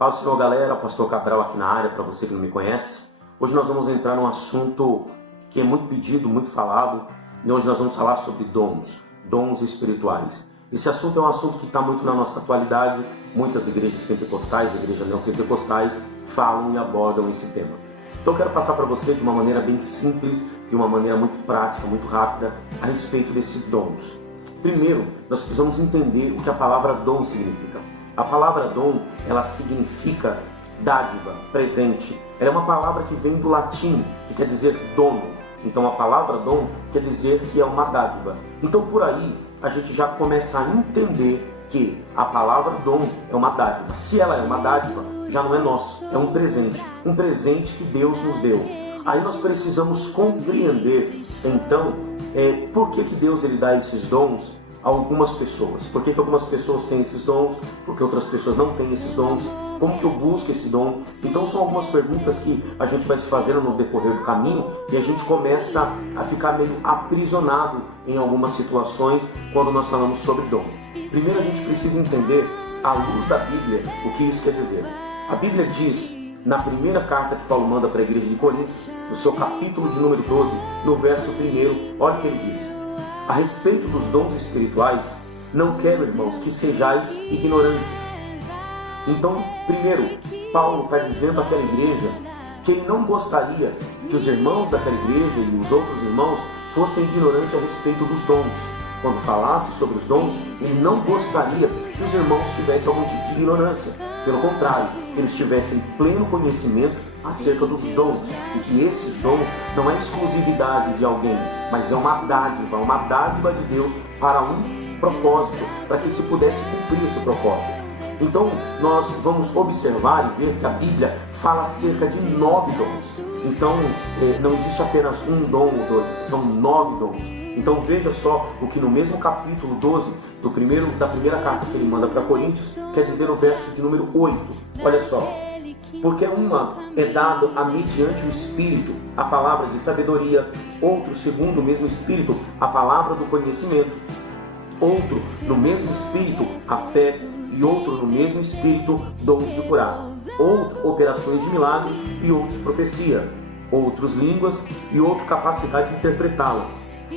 Paz do Senhor, galera. Pastor Cabral aqui na área, para você que não me conhece. Hoje nós vamos entrar num assunto que é muito pedido, muito falado, e hoje nós vamos falar sobre dons espirituais. Esse assunto é um assunto que está muito na nossa atualidade. Muitas igrejas pentecostais, igrejas neopentecostais, falam e abordam esse tema. Então eu quero passar para você de uma maneira bem simples, de uma maneira muito prática, muito rápida, a respeito desses dons. Primeiro, nós precisamos entender o que a palavra dom significa. A palavra dom, ela significa dádiva, presente. Ela é uma palavra que vem do latim, que quer dizer dono. Então a palavra dom quer dizer que é uma dádiva. Então por aí a gente já começa a entender que a palavra dom é uma dádiva. Se ela é uma dádiva, já não é nosso, é um presente que Deus nos deu. Aí nós precisamos compreender, então, por que Deus ele dá esses dons a algumas pessoas. Por que algumas pessoas têm esses dons, por que outras pessoas não têm esses dons, como que eu busco esse dom. Então são algumas perguntas que a gente vai se fazendo no decorrer do caminho e a gente começa a ficar meio aprisionado em algumas situações quando nós falamos sobre dom. Primeiro a gente precisa entender, à luz da Bíblia, o que isso quer dizer. A Bíblia diz, na primeira carta que Paulo manda para a igreja de Corinto, no seu capítulo de número 12, no verso 1, olha o que ele diz: a respeito dos dons espirituais, não quero, irmãos, que sejais ignorantes. Então, primeiro, Paulo está dizendo àquela igreja que ele não gostaria que os irmãos daquela igreja e os outros irmãos fossem ignorantes a respeito dos dons. Quando falasse sobre os dons, ele não gostaria que os irmãos tivessem algum tipo de ignorância. Pelo contrário, que eles tivessem pleno conhecimento acerca dos dons. E que esses dons não é exclusividade de alguém, mas é uma dádiva de Deus para um propósito, para que se pudesse cumprir esse propósito. Então, nós vamos observar e ver que a Bíblia fala acerca de 9 dons. Então, não existe apenas um dom ou dois, são 9 dons. Então veja só o que no mesmo capítulo 12 da primeira carta que ele manda para Coríntios, quer dizer no verso de número 8. Olha só: porque uma é dado a mediante o Espírito a palavra de sabedoria, outro segundo o mesmo Espírito a palavra do conhecimento, outro no mesmo Espírito a fé, e outro no mesmo Espírito dons de curar, outro operações de milagre, e outros profecia, outros línguas, e outro capacidade de interpretá-las.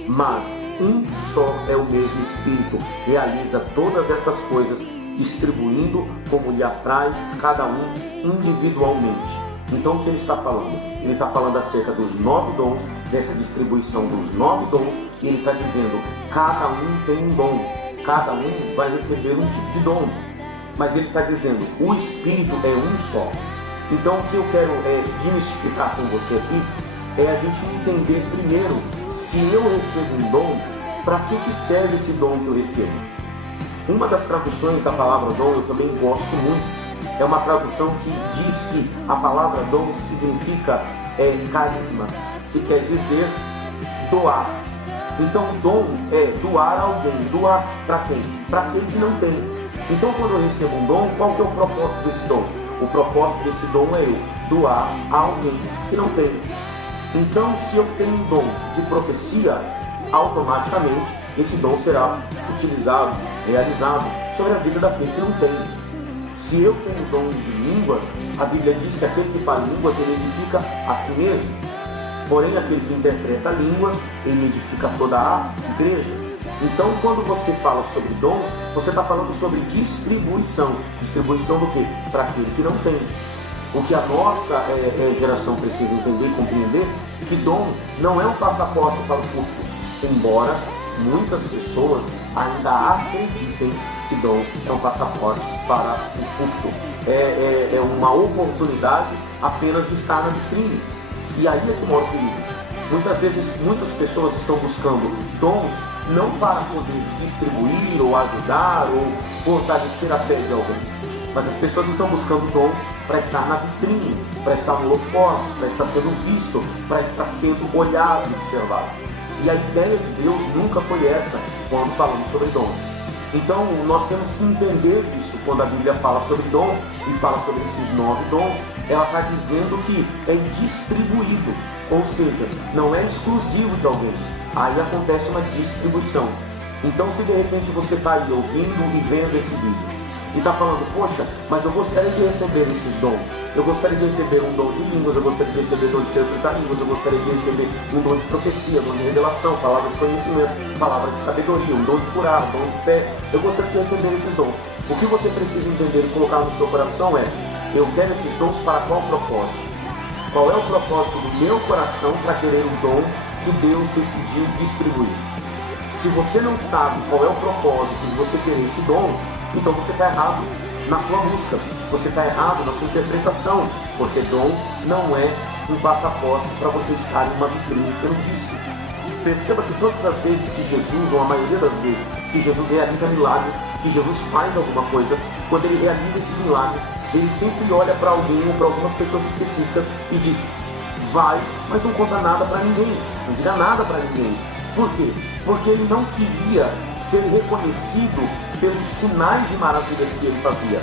Mas um só é o mesmo Espírito, realiza todas estas coisas, distribuindo como lhe apraz cada um individualmente. Então o que ele está falando? Ele está falando acerca dos 9 dons, dessa distribuição dos 9 dons, e ele está dizendo, cada um tem um dom, cada um vai receber um tipo de dom. Mas ele está dizendo, o Espírito é um só. Então o que eu quero desmistificar com você aqui é a gente entender primeiro, se eu recebo um dom, para que serve esse dom que eu recebo? Uma das traduções da palavra dom eu também gosto muito. É uma tradução que diz que a palavra dom significa carismas, que quer dizer doar. Então dom é doar a alguém. Doar para quem? Para aquele que não tem. Então quando eu recebo um dom, qual que é o propósito desse dom? O propósito desse dom é eu doar a alguém que não tem. Então, se eu tenho um dom de profecia, automaticamente esse dom será utilizado, realizado sobre a vida daquele que não tem. Se eu tenho o dom de línguas, a Bíblia diz que aquele que fala línguas, ele edifica a si mesmo. Porém, aquele que interpreta línguas, ele edifica toda a igreja. Então, quando você fala sobre dons, você está falando sobre distribuição. Distribuição do quê? Para aquele que não tem. O que a nossa geração precisa entender e compreender é que dom não é um passaporte para o culto, embora muitas pessoas ainda acreditem que dom é um passaporte para o culto. É uma oportunidade apenas de estar na vitrine. E aí é que mora o perigo. Muitas vezes, muitas pessoas estão buscando dons não para poder distribuir ou ajudar ou fortalecer a fé de alguém, mas as pessoas estão buscando dom para estar na vitrine, para estar no holofote, para estar sendo visto, para estar sendo olhado e observado. E a ideia de Deus nunca foi essa quando falamos sobre dom. Então nós temos que entender isso quando a Bíblia fala sobre dom e fala sobre esses 9 dons. Ela está dizendo que é distribuído, ou seja, não é exclusivo de alguém. Aí acontece uma distribuição. Então, se de repente você está aí ouvindo e vendo esse vídeo e está falando, poxa, mas eu gostaria de receber esses dons. Eu gostaria de receber um dom de línguas, eu gostaria de receber dom de interpretar línguas, eu gostaria de receber um dom de profecia, dom de revelação, palavra de conhecimento, palavra de sabedoria, um dom de curar, um dom de fé. Eu gostaria de receber esses dons. O que você precisa entender e colocar no seu coração é, eu quero esses dons para qual propósito? Qual é o propósito do meu coração para querer um dom que Deus decidiu distribuir? Se você não sabe qual é o propósito de você querer esse dom, então você está errado na sua busca, você está errado na sua interpretação, porque dom não é um passaporte para você estar em uma vitrine sendo visto. Perceba que todas as vezes que Jesus, ou a maioria das vezes, que Jesus realiza milagres, que Jesus faz alguma coisa, quando ele realiza esses milagres, ele sempre olha para alguém ou para algumas pessoas específicas e diz, vai, mas não conta nada para ninguém, não diga nada para ninguém. Por quê? Porque ele não queria ser reconhecido pelos sinais de maravilhas que ele fazia.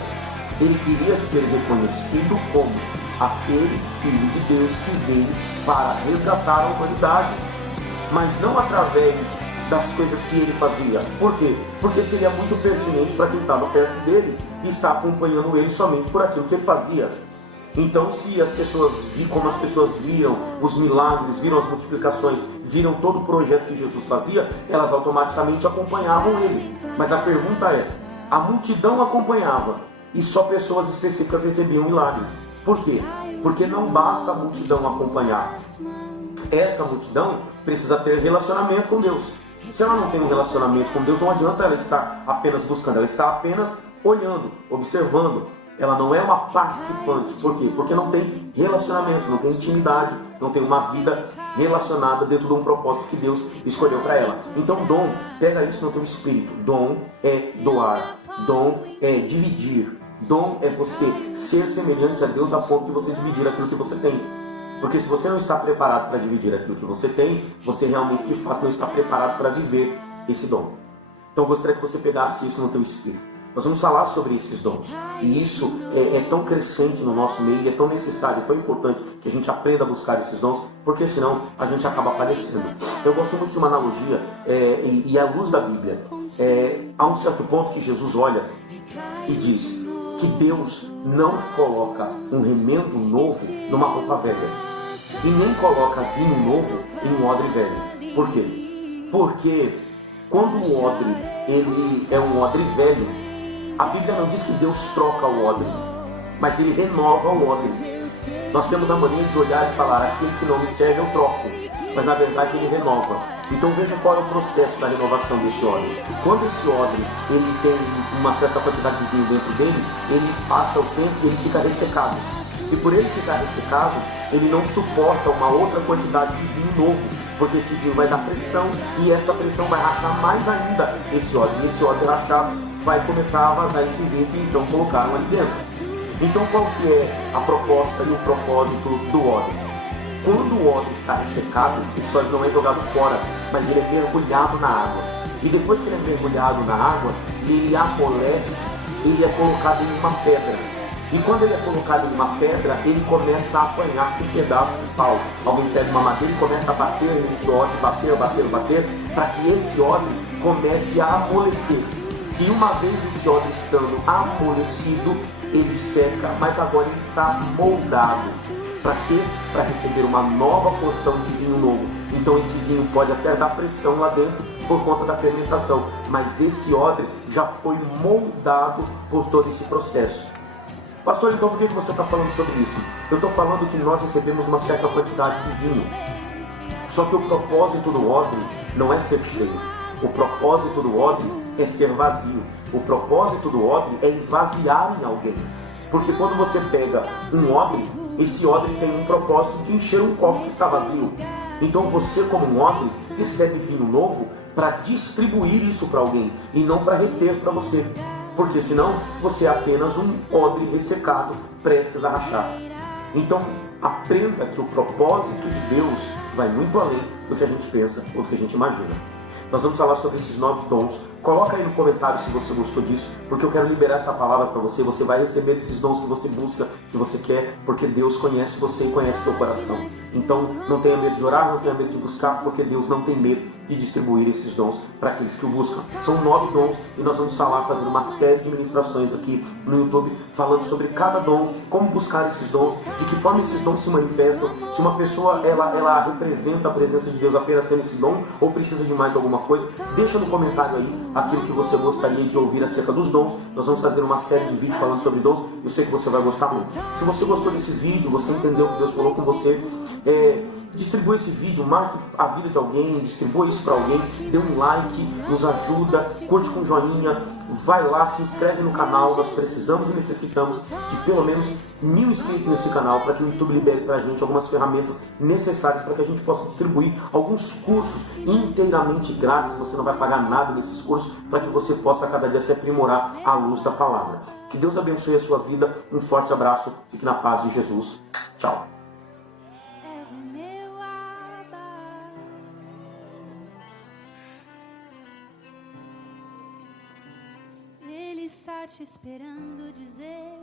Ele queria ser reconhecido como aquele Filho de Deus que veio para resgatar a humanidade, mas não através das coisas que ele fazia. Por quê? Porque seria muito pertinente para quem estava perto dele e está acompanhando ele somente por aquilo que ele fazia. Então, se as pessoas, como as pessoas viram os milagres, viram as multiplicações, viram todo o projeto que Jesus fazia, elas automaticamente acompanhavam ele. Mas a pergunta é, a multidão acompanhava e só pessoas específicas recebiam milagres. Por quê? Porque não basta a multidão acompanhar. Essa multidão precisa ter relacionamento com Deus. Se ela não tem um relacionamento com Deus, não adianta ela estar apenas buscando, ela está apenas olhando, observando. Ela não é uma participante. Por quê? Porque não tem relacionamento, não tem intimidade, não tem uma vida relacionada dentro de um propósito que Deus escolheu para ela. Então, dom, pega isso no teu espírito. Dom é doar, dom é dividir, dom é você ser semelhante a Deus a ponto de você dividir aquilo que você tem. Porque se você não está preparado para dividir aquilo que você tem, você realmente, de fato, não está preparado para viver esse dom. Então, eu gostaria que você pegasse isso no teu espírito. Nós vamos falar sobre esses dons. E isso é tão crescente no nosso meio, é tão necessário, tão importante que a gente aprenda a buscar esses dons, porque senão a gente acaba padecendo. Eu gosto muito de uma analogia, e à luz da Bíblia. Há um certo ponto que Jesus olha e diz que Deus não coloca um remendo novo numa roupa velha. E nem coloca vinho novo em um odre velho. Por quê? Porque quando o odre ele é um odre velho, a Bíblia não diz que Deus troca o odre, mas ele renova o odre. Nós temos a mania de olhar e falar, aquele que não me serve eu troco, mas na verdade ele renova. Então veja qual é o processo da renovação desse odre. Quando esse odre ele tem uma certa quantidade de vinho dentro dele, ele passa o tempo e ele fica ressecado. E por ele ficar ressecado, ele não suporta uma outra quantidade de vinho novo, porque esse vinho vai dar pressão e essa pressão vai rachar mais ainda esse odre. E esse odre rachado vai começar a vazar esse vinho que então colocaram ali dentro. Então qual que é a proposta e o propósito do odre? Quando o odre está ressecado, esse odre não é jogado fora, mas ele é mergulhado na água. E depois que ele é mergulhado na água, ele amolece, ele é colocado em uma pedra. E quando ele é colocado em uma pedra, ele começa a apanhar com um pedaço de pau. Alguém pega uma madeira e começa a bater nesse odre, bater, para que esse odre comece a amolecer. E uma vez esse odre estando amolecido, ele seca, mas agora ele está moldado. Para quê? Para receber uma nova porção de vinho novo. Então esse vinho pode até dar pressão lá dentro por conta da fermentação, mas esse odre já foi moldado por todo esse processo. Pastor, então por que você está falando sobre isso? Eu estou falando que nós recebemos uma certa quantidade de vinho. Só que o propósito do odre não é ser cheio. O propósito do odre é ser vazio. O propósito do odre é esvaziar em alguém. Porque quando você pega um odre, esse odre tem um propósito de encher um copo que está vazio. Então você, como um odre, recebe vinho novo para distribuir isso para alguém e não para reter para você. Porque senão você é apenas um odre ressecado, prestes a rachar. Então aprenda que o propósito de Deus vai muito além do que a gente pensa ou do que a gente imagina. Nós vamos falar sobre esses 9 dons. Coloca aí no comentário se você gostou disso, porque eu quero liberar essa palavra para você. Você vai receber esses dons que você busca, que você quer, porque Deus conhece você e conhece o teu coração. Então não tenha medo de orar, não tenha medo de buscar, porque Deus não tem medo e distribuir esses dons para aqueles que o buscam. São 9 dons e nós vamos falar, fazendo uma série de ministrações aqui no YouTube, falando sobre cada dom, como buscar esses dons, de que forma esses dons se manifestam, se uma pessoa ela representa a presença de Deus apenas tendo esse dom ou precisa de mais alguma coisa. Deixa no comentário aí aquilo que você gostaria de ouvir acerca dos dons. Nós vamos fazer uma série de vídeos falando sobre dons. Eu sei que você vai gostar muito. Se você gostou desse vídeo, você entendeu o que Deus falou com você, distribua esse vídeo, marque a vida de alguém, distribua isso para alguém, dê um like, nos ajuda, curte com joinha, vai lá, se inscreve no canal. Nós precisamos e necessitamos de pelo menos 1000 inscritos nesse canal para que o YouTube libere para a gente algumas ferramentas necessárias para que a gente possa distribuir alguns cursos inteiramente grátis. Você não vai pagar nada nesses cursos, para que você possa cada dia se aprimorar à luz da palavra. Que Deus abençoe a sua vida. Um forte abraço. Fique na paz de Jesus. Tchau. Ele está te esperando dizer